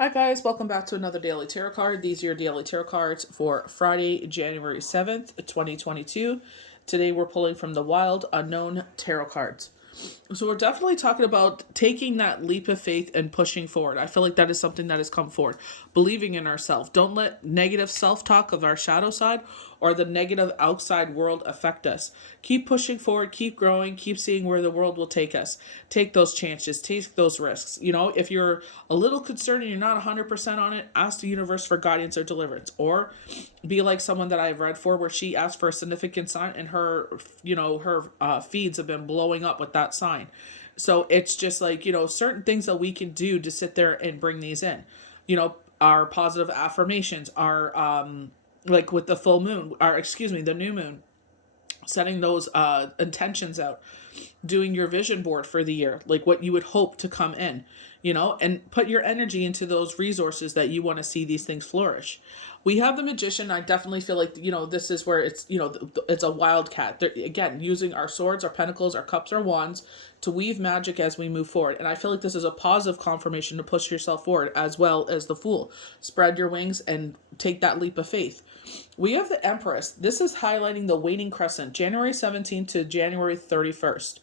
Hi guys, welcome back to another daily tarot card. These are your daily tarot cards for Friday, January 7th, 2022. Today we're pulling from the Wild Unknown Tarot cards. So we're definitely talking about taking that leap of faith and pushing forward. I feel like that is something that has come forward. Believing in ourselves. Don't let negative self-talk of our shadow side or the negative outside world affect us. Keep pushing forward, keep growing, keep seeing where the world will take us. Take those chances, take those risks. You know, if you're a little concerned and you're not 100% on it, ask the universe for guidance or deliverance. Or be like someone that I've read for where she asked for a significant sign and her feeds have been blowing up with that sign. So it's just like, certain things that we can do to sit there and bring these in. Our positive affirmations, our like with the full moon, the new moon, setting those intentions out, doing your vision board for the year, like what you would hope to come in, and put your energy into those resources that you want to see these things flourish. We have the Magician. I definitely feel like, this is where it's, it's a wildcat. Again, using our swords, our pentacles, our cups, our wands to weave magic as we move forward. And I feel like this is a positive confirmation to push yourself forward, as well as the Fool. Spread your wings and take that leap of faith. We have the Empress. This is highlighting the waning crescent, January 17th to January 31st.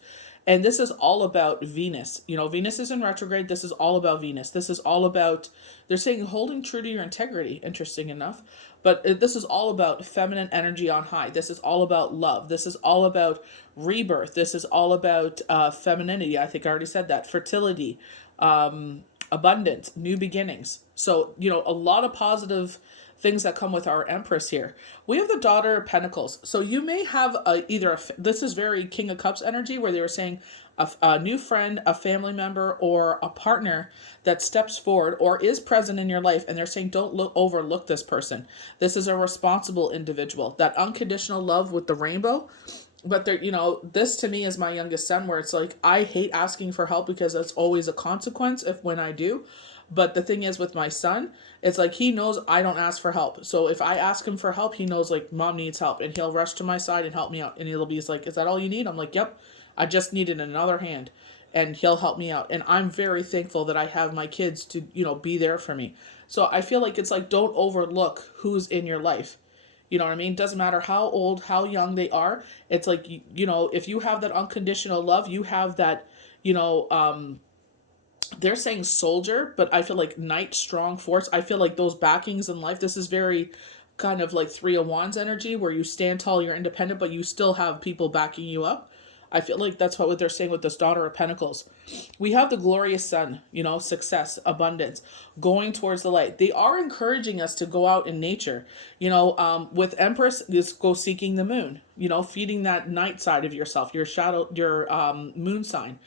And this is all about Venus. Venus is in retrograde. This is all about Venus. This is all about, they're saying holding true to your integrity, interesting enough. But this is all about feminine energy on high. This is all about love. This is all about rebirth. This is all about femininity. I think I already said that. Fertility, abundance, new beginnings. So, a lot of positive things that come with our Empress here. We have the Daughter of Pentacles. So you may have this is very King of Cups energy, where they were saying a new friend, a family member, or a partner that steps forward or is present in your life, and they're saying don't overlook this person. This is a responsible individual. That unconditional love with the rainbow. But this to me is my youngest son, where it's like, I hate asking for help because it's always a consequence when I do. But the thing is with my son, it's like he knows I don't ask for help. So if I ask him for help, he knows like mom needs help, and he'll rush to my side and help me out. And he'll be like, "Is that all you need?" I'm like, "Yep. I just needed another hand." And he'll help me out. And I'm very thankful that I have my kids to, be there for me. So I feel like it's like, don't overlook who's in your life. You know what I mean? Doesn't matter how old, how young they are. It's like, if you have that unconditional love, you have that, they're saying soldier, but I feel like knight, strong force. I feel like those backings in life, this is very kind of like Three of Wands energy, where you stand tall, you're independent, but you still have people backing you up. I feel like that's what they're saying with this Daughter of Pentacles. We have the glorious sun, success, abundance, going towards the light. They are encouraging us to go out in nature. With Empress, just go seeking the moon, feeding that night side of yourself, your shadow, your moon sign.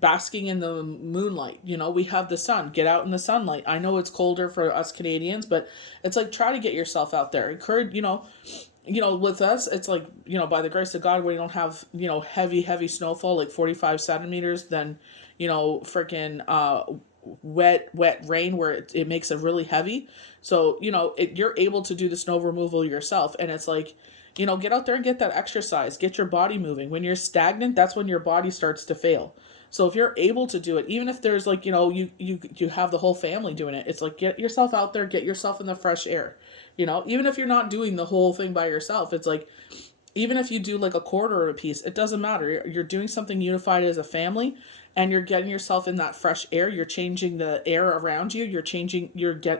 Basking in the moonlight. We have the sun. Get out in the sunlight. I know it's colder for us Canadians, but it's like, try to get yourself out there. Encourage, with us, it's like, by the grace of God, we don't have, heavy snowfall, like 45 centimeters, then, freaking wet rain where it makes it really heavy. So, you're able to do the snow removal yourself. And it's like, get out there and get that exercise, get your body moving. When you're stagnant, that's when your body starts to fail. So if you're able to do it, even if there's like, you have the whole family doing it, it's like, get yourself out there, get yourself in the fresh air. Even if you're not doing the whole thing by yourself, it's like, even if you do like a quarter of a piece, it doesn't matter. You're doing something unified as a family, and you're getting yourself in that fresh air. You're changing the air around you. You're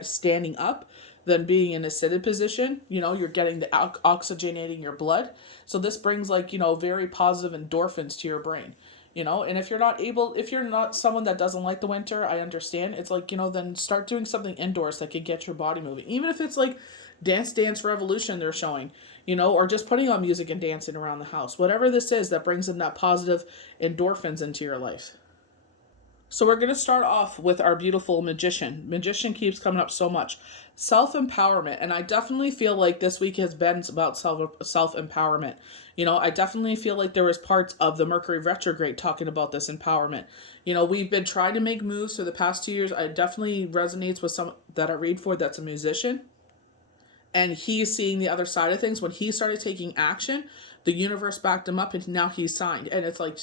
standing up, than being in a seated position. You're getting the oxygenating your blood. So this brings like, very positive endorphins to your brain. And if you're not someone that doesn't like the winter, I understand. It's like, then start doing something indoors that can get your body moving. Even if it's like Dance Revolution they're showing, or just putting on music and dancing around the house. Whatever this is that brings in that positive endorphins into your life. So we're going to start off with our beautiful Magician. Magician keeps coming up so much. Self-empowerment. And I definitely feel like this week has been about self-empowerment. I definitely feel like there was parts of the Mercury retrograde talking about this empowerment. We've been trying to make moves for the past 2 years. It definitely resonates with some that I read for that's a musician. And he's seeing the other side of things when he started taking action. The universe backed him up and now he's signed. And it's like,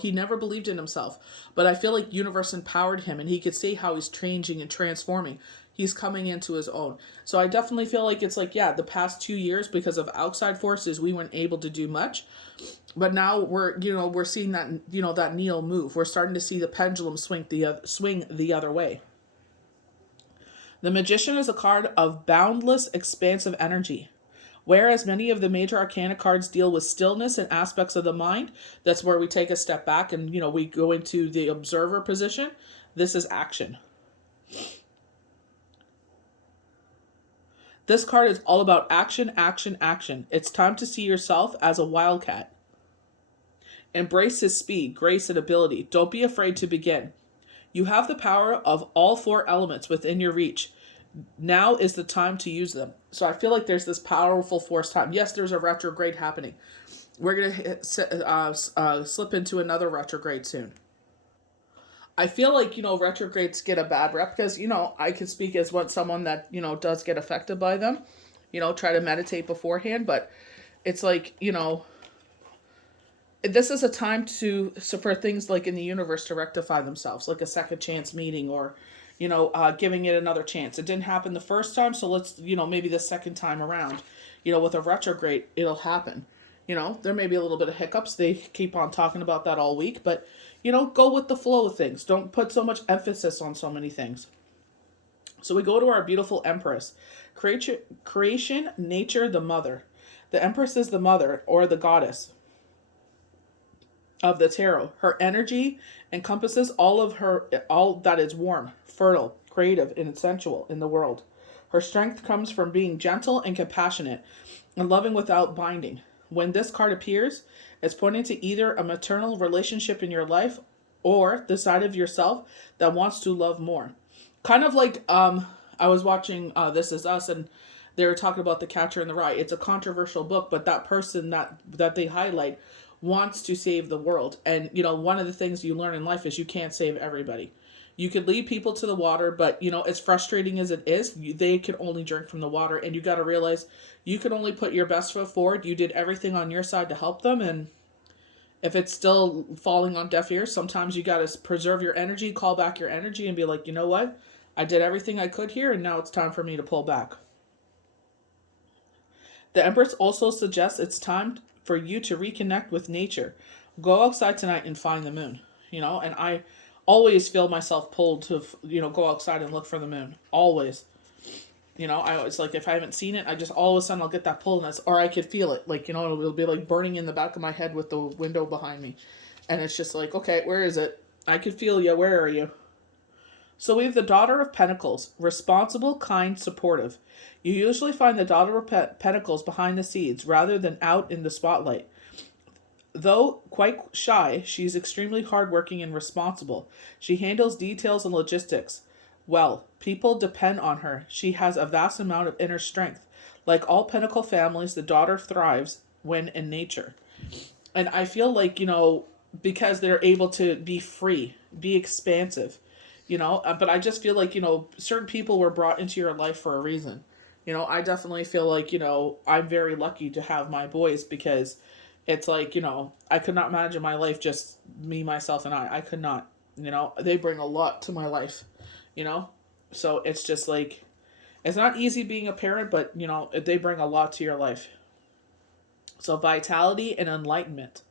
he never believed in himself. But I feel like universe empowered him and he could see how he's changing and transforming. He's coming into his own. So I definitely feel like it's like, yeah, the past 2 years, because of outside forces, we weren't able to do much. But now we're seeing that, that needle move. We're starting to see the pendulum swing the other way. The Magician is a card of boundless, expansive energy. Whereas many of the major arcana cards deal with stillness and aspects of the mind, that's where we take a step back and, we go into the observer position. This is action. This card is all about action, action, action. It's time to see yourself as a wildcat. Embrace his speed, grace, and ability. Don't be afraid to begin. You have the power of all 4 elements within your reach. Now is the time to use them. So I feel like there's this powerful force time. Yes, there's a retrograde happening. We're going to slip into another retrograde soon. I feel like, retrogrades get a bad rep because, I could speak as someone that, does get affected by them. Try to meditate beforehand. But it's like, this is a time for things like in the universe to rectify themselves, like a second chance meeting or, giving it another chance. It didn't happen the first time, so let's, maybe the second time around, with a retrograde, it'll happen. There may be a little bit of hiccups. They keep on talking about that all week, but, go with the flow of things. Don't put so much emphasis on so many things. So we go to our beautiful Empress. Creation, nature, the mother. The Empress is the mother or the goddess of the tarot. Her energy encompasses all that is warm, fertile, creative, and sensual in the world. Her strength comes from being gentle and compassionate and loving without binding. When this card appears, it's pointing to either a maternal relationship in your life or the side of yourself that wants to love more. Kind of like I was watching This Is Us, and they were talking about The Catcher in the Rye. It's a controversial book, but that person that they highlight wants to save the world. And, one of the things you learn in life is you can't save everybody. You could lead people to the water, but, as frustrating as it is, they can only drink from the water. And you got to realize you can only put your best foot forward. You did everything on your side to help them. And if it's still falling on deaf ears, sometimes you got to preserve your energy, call back your energy and be like, you know what? I did everything I could here, and now it's time for me to pull back. The Empress also suggests it's time for you to reconnect with nature. Go outside tonight and find the moon, and I always feel myself pulled to, go outside and look for the moon. Always. I always, like, if I haven't seen it, I just, all of a sudden I'll get that pull, or I could feel it. Like, it'll be like burning in the back of my head with the window behind me. And it's just like, okay, where is it? I could feel you. Where are you? So we have the Daughter of Pentacles, responsible, kind, supportive. You usually find the Daughter of Pentacles behind the scenes rather than out in the spotlight. Though quite shy, she's extremely hardworking and responsible. She handles details and logistics well. People depend on her. She has a vast amount of inner strength. Like all Pentacle families, the daughter thrives when in nature. And I feel like, because they're able to be free, be expansive, but I just feel like, certain people were brought into your life for a reason. I definitely feel like, I'm very lucky to have my boys because it's like, I could not imagine my life just me, myself, and I could not, they bring a lot to my life, so it's just like, it's not easy being a parent, but, they bring a lot to your life. So vitality and enlightenment.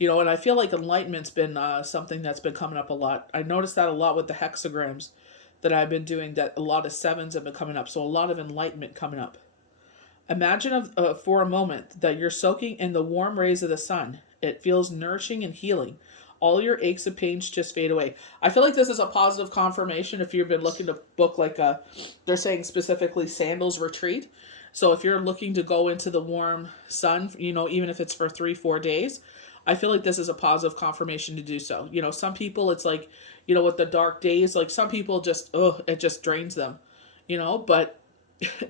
And I feel like enlightenment's been something that's been coming up a lot. I noticed that a lot with the hexagrams that I've been doing, that a lot of 7s have been coming up. So a lot of enlightenment coming up. Imagine for a moment that you're soaking in the warm rays of the sun. It feels nourishing and healing. All your aches and pains just fade away. I feel like this is a positive confirmation if you've been looking to book they're saying specifically Sandals Retreat. So if you're looking to go into the warm sun, even if it's for 3-4 days, I feel like this is a positive confirmation to do so. Some people, it's like, with the dark days, like some people just, it just drains them, but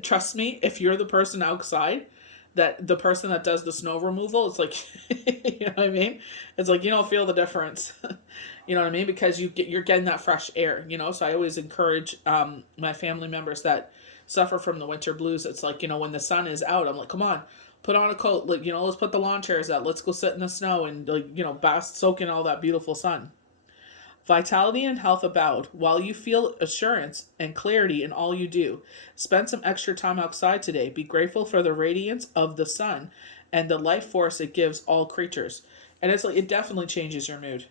trust me, if you're the person outside, that the person that does the snow removal, it's like, you know what I mean? It's like, you don't feel the difference, you know what I mean? Because you're getting that fresh air, so I always encourage my family members that suffer from the winter blues. It's like, when the sun is out, I'm like, come on, Put on a coat, like, let's put the lawn chairs out. Let's go sit in the snow and, like, bask, soak in all that beautiful sun. Vitality and health abound. While you feel assurance and clarity in all you do, spend some extra time outside today. Be grateful for the radiance of the sun and the life force it gives all creatures. And it's like, it definitely changes your mood.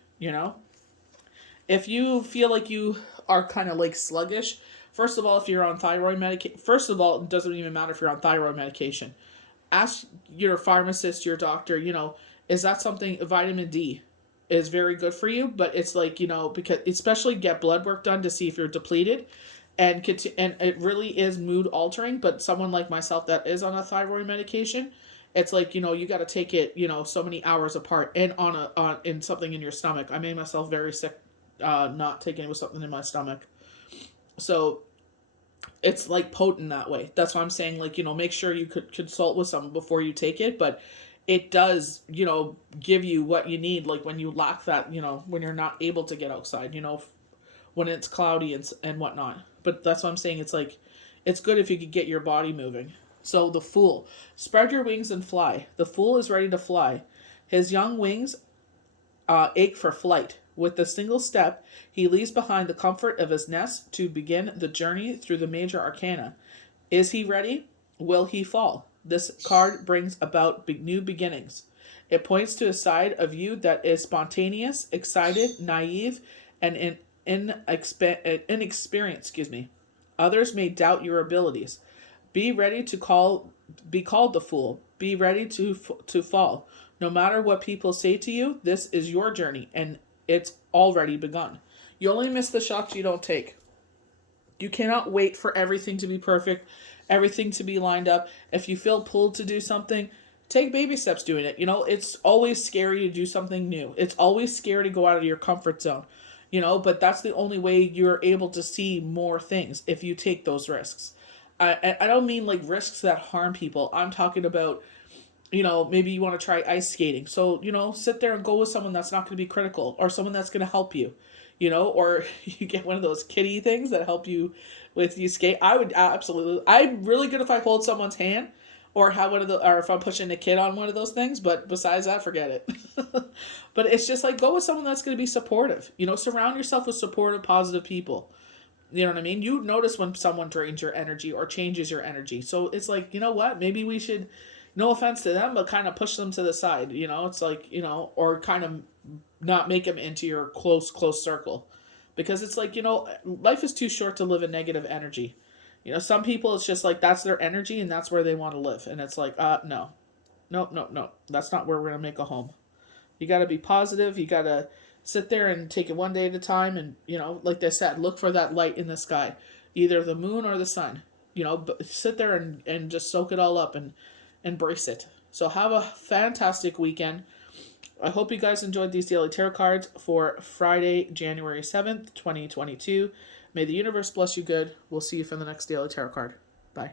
If you feel like you are kind of like sluggish, first of all, if you're on thyroid medication, first of all, it doesn't even matter if you're on thyroid medication. Ask your pharmacist, your doctor, is that something, vitamin D is very good for you, but it's like, because especially get blood work done to see if you're depleted, and it really is mood altering. But someone like myself that is on a thyroid medication, it's like, you got to take it, so many hours apart and in something in your stomach. I made myself very sick, not taking it with something in my stomach. So it's like potent that way. That's why I'm saying, like, make sure you could consult with someone before you take it. But it does, give you what you need, like when you lack that, when you're not able to get outside, when it's cloudy and whatnot. But that's what I'm saying. It's like, it's good if you could get your body moving. So the Fool. Spread your wings and fly. The Fool is ready to fly. His young wings ache for flight. With a single step, he leaves behind the comfort of his nest to begin the journey through the major arcana. Is he ready? Will he fall? This card brings about new beginnings. It points to a side of you that is spontaneous, excited, naive, and inexperienced. Others may doubt your abilities. Be ready to be called the Fool. Be ready to fall. No matter what people say to you, this is your journey, and it's already begun. You only miss the shots you don't take. You cannot wait for everything to be perfect, everything to be lined up. If you feel pulled to do something, take baby steps doing it. It's always scary to do something new. It's always scary to go out of your comfort zone, but that's the only way you're able to see more things if you take those risks. I don't mean like risks that harm people. I'm talking about, maybe you want to try ice skating. So, sit there and go with someone that's not going to be critical, or someone that's going to help you, or you get one of those kiddie things that help you with you skate. I would absolutely, I'm really good if I hold someone's hand or have or if I'm pushing a kid on one of those things, but besides that, forget it. But it's just like, go with someone that's going to be supportive, surround yourself with supportive, positive people. You know what I mean? You notice when someone drains your energy or changes your energy. So it's like, what? Maybe we should, no offense to them, but kind of push them to the side. It's like, or kind of not make them into your close circle. Because it's like, life is too short to live in negative energy. Some people, it's just like, that's their energy and that's where they want to live. And it's like, no. That's not where we're going to make a home. You got to be positive. You got to sit there and take it one day at a time. And, like they said, look for that light in the sky, either the moon or the sun. But sit there and just soak it all up and embrace it. So have a fantastic weekend. I hope you guys enjoyed these daily tarot cards for Friday, January 7th, 2022. May the universe bless you good. We'll see you for the next daily tarot card. Bye.